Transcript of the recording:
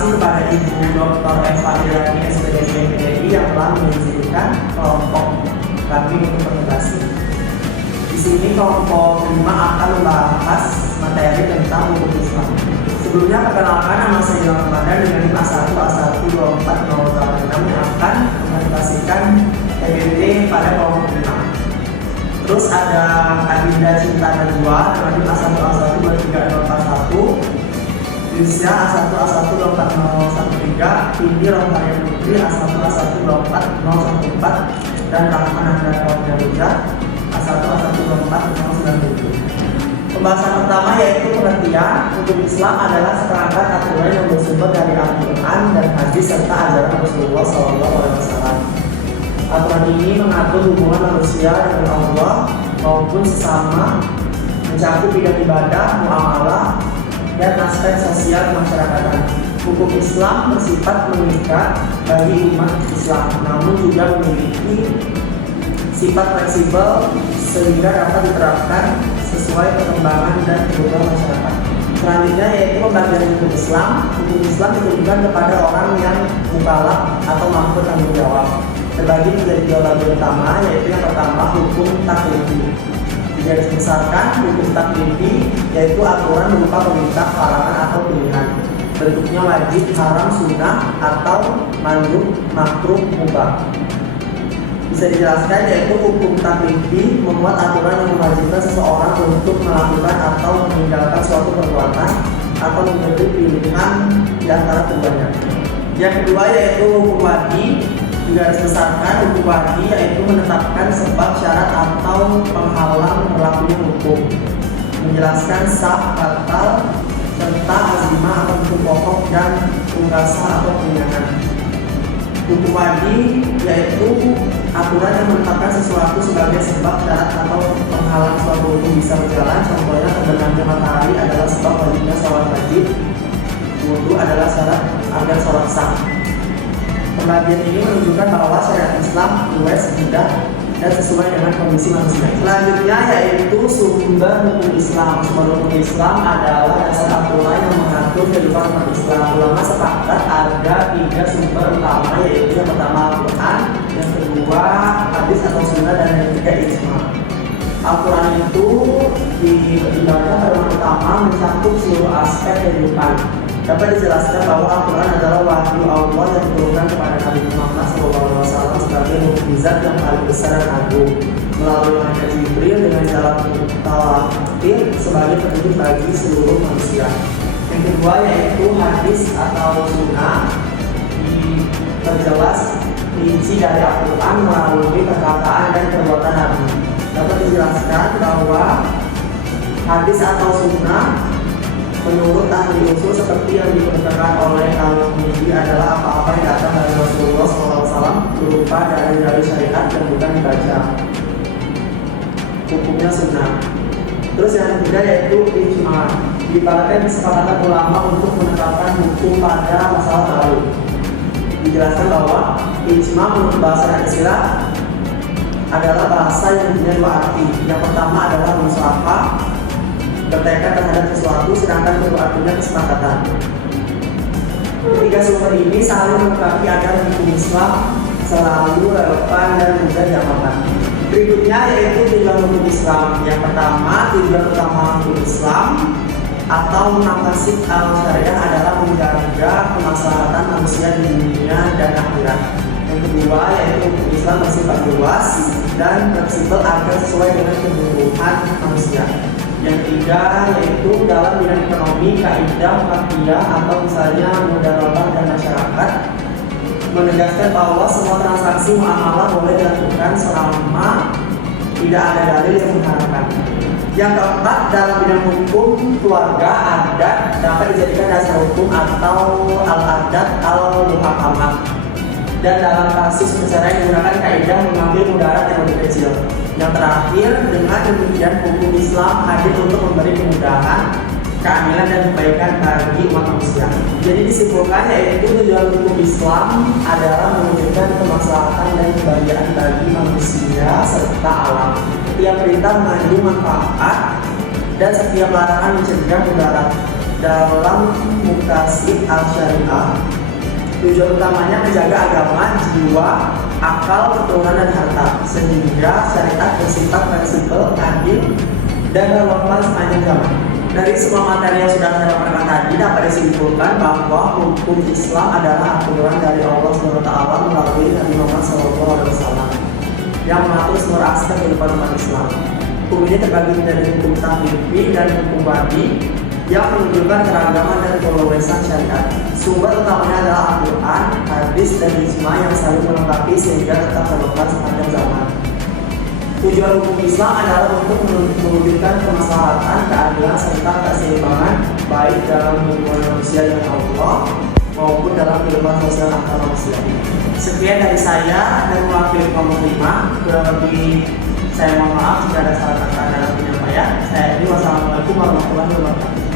kasih kepada Ibu Dr. Eva Irani SPDP PDI yang telah mengizinkan kelompok kami untuk presentasi. Di sini kelompok 5 akan membahas materi tentang hukum Islam. Sebelumnya perkenalkan, nama saya Ilham Ramadan dengan NIM A1A1240886 yang akan mempresentasikan PBT pada kelompok 5. Terus ada Adinda Cinta Najwa dengan NIM A1A12341, Yusya A1A1240013, Indi Rohmaya Putri A1A1240014, dan Rahman Andara Wajah A1A1240097. Pembahasan pertama yaitu pengertian. Hukum Islam adalah seperangkat aturan yang bersumber dari Al-Quran dan hadis serta ajaran Rasulullah SAW. Aturan ini mengatur hubungan manusia dengan Allah maupun sesama, mencakup bidang ibadah, muamalah, dan aspek sosial kemasyarakatan. Hukum Islam bersifat mengikat bagi umat Islam, namun juga memiliki sifat fleksibel sehingga dapat diterapkan sesuai perkembangan dan kebutuhan masyarakat. Selanjutnya yaitu pembagian hukum Islam. Hukum Islam ditujukan kepada orang yang mukallaf atau mampu tanggung jawab. Terbagi menjadi 2 bagian utama, yaitu yang pertama hukum taklifi. Digarisbesarkan, hukum taklifi yaitu aturan berupa perintah, larangan atau pilihan. Bentuknya wajib, haram, sunnah, atau mandub, makruh, mubah. Bisa dijelaskan yaitu hukum taklifi memuat aturan yang mewajibkan seseorang untuk melakukan atau meninggalkan suatu perbuatan atau memberi pilihan di antara keduanya. Yang kedua yaitu hukum wadi. Digarisbesarkan, hukum wadi yaitu menetapkan sebab, syarat atau penghalang berlakunya hukum, menjelaskan sah, batal, serta azimah atau hukum pokok dan ungkasa atau peringanan. Hukum wadi yaitu aturan yang menetapkan sesuatu sebagai sebab, syarat atau penghalang suatu hukum bisa berjalan. Contohnya terbenamnya matahari adalah sebab wajibnya sholat wajib. Wudu adalah syarat agar sholat sah. Pembagian ini menunjukkan bahwa syariat Islam luas, mudah, dan sesuai dengan kondisi manusia. Selanjutnya yaitu sumber hukum Islam. Sumber hukum Islam adalah dasar aturan yang mengatur kehidupan umat Islam. Ulama sepakat ada 3 sumber utama, yaitu yang pertama Al-Quran, yang kedua hadis atau sunnah, dan yang ketiga ijma. Al-Quran itu dibaca pada pertama mencakup seluruh aspek kehidupan. Dapat dijelaskan bahwa Al-Quran adalah wahyu Allah yang diturunkan kepada Nabi Muhammad SAW sebagai mukjizat yang paling besar dan agung, melalui malaikat Jibril dengan jalan mutawatir sebagai petunjuk bagi seluruh manusia. Yang kedua yaitu hadis atau sunnah, diperjelas rinci dari Al-Quran melalui perkataan dan perbuatan Nabi. Dapat dijelaskan bahwa hadis atau sunnah menurut ahli usul seperti yang diperkatakan oleh Al-Mu'mini adalah apa-apa yang datang dari Rasulullah SAW berupa dari syariat yang bukan dibaca. Hukumnya sunnah. Terus yang ketiga yaitu ijma. Diibaratkan kesepakatan ulama untuk menetapkan hukum pada masalah baru. Dijelaskan bahwa ijma menurut bahasa istilah adalah bahasa yang punya 2 arti. Yang pertama adalah musyawarah, bertekad terhadap sesuatu, sedangkan kedua artinya kesepakatan. Ketiga sumber ini saling melengkapi agar hukum Islam selalu relevan dan mudah diamalkan. Berikutnya yaitu tujuan hukum Islam. Yang pertama, tujuan utama hukum Islam atau maqasid al-syariah adalah menjaga kemaslahatan manusia di dunia dan akhirat. Yang kedua yaitu hukum Islam bersifat luas dan fleksibel agar sesuai dengan kebutuhan manusia. Yang ketiga yaitu dalam bidang ekonomi, kaidah fakiyah atau misalnya mudharabah dan masyarakat, menegaskan bahwa semua transaksi muamalah boleh dilakukan selama tidak ada dalil yang mengharamkan. Yang keempat, dalam bidang hukum keluarga, adat dapat dijadikan dasar hukum atau al-adat al-muhakamah. Dan dalam kasus perceraian menggunakan kaidah mengambil mudarat yang lebih kecil. Yang terakhir, dengan demikian hukum Islam hadir untuk memberi kemudahan, keadilan dan kebaikan bagi umat manusia. Jadi disimpulkan yaitu tujuan hukum Islam adalah mewujudkan kemaslahatan dan kebahagiaan bagi manusia serta alam. Setiap perintah mengandung manfaat dan setiap larangan mencegah mudarat. dalam muktasib al-syariah. Tujuan utamanya menjaga agama, jiwa, akal, keturunan, dan harta, sehingga syariat bersifat fleksibel, adil, dan relevan sepanjang zaman. Dari semua materi yang sudah saya paparkan tadi dapat disimpulkan bahwa hukum Islam adalah aturan dari Allah SWT melalui Nabi Muhammad SAW yang mengatur seluruh aspek kehidupan umat Islam. Hukum ini terbagi menjadi hukum taklifi dan hukum wadi yang menunjukkan keragaman dan keluasan syariat. Sumber utamanya adalah Al-Quran, hadis, dan ijma yang saling melengkapi sehingga tetap relevan sepanjang zaman. Tujuan hukum Islam adalah untuk mewujudkan kemaslahatan, keadilan, serta keseimbangan baik dalam hubungan manusia dengan Allah maupun dalam kehidupan sosial antar manusia. Sekian dari saya dan mewakili kaum muslimah. Kurang lebih saya mohon maaf jika ada salah kata dalam penyampaian. Saya ini wassalamualaikum warahmatullahi wabarakatuh.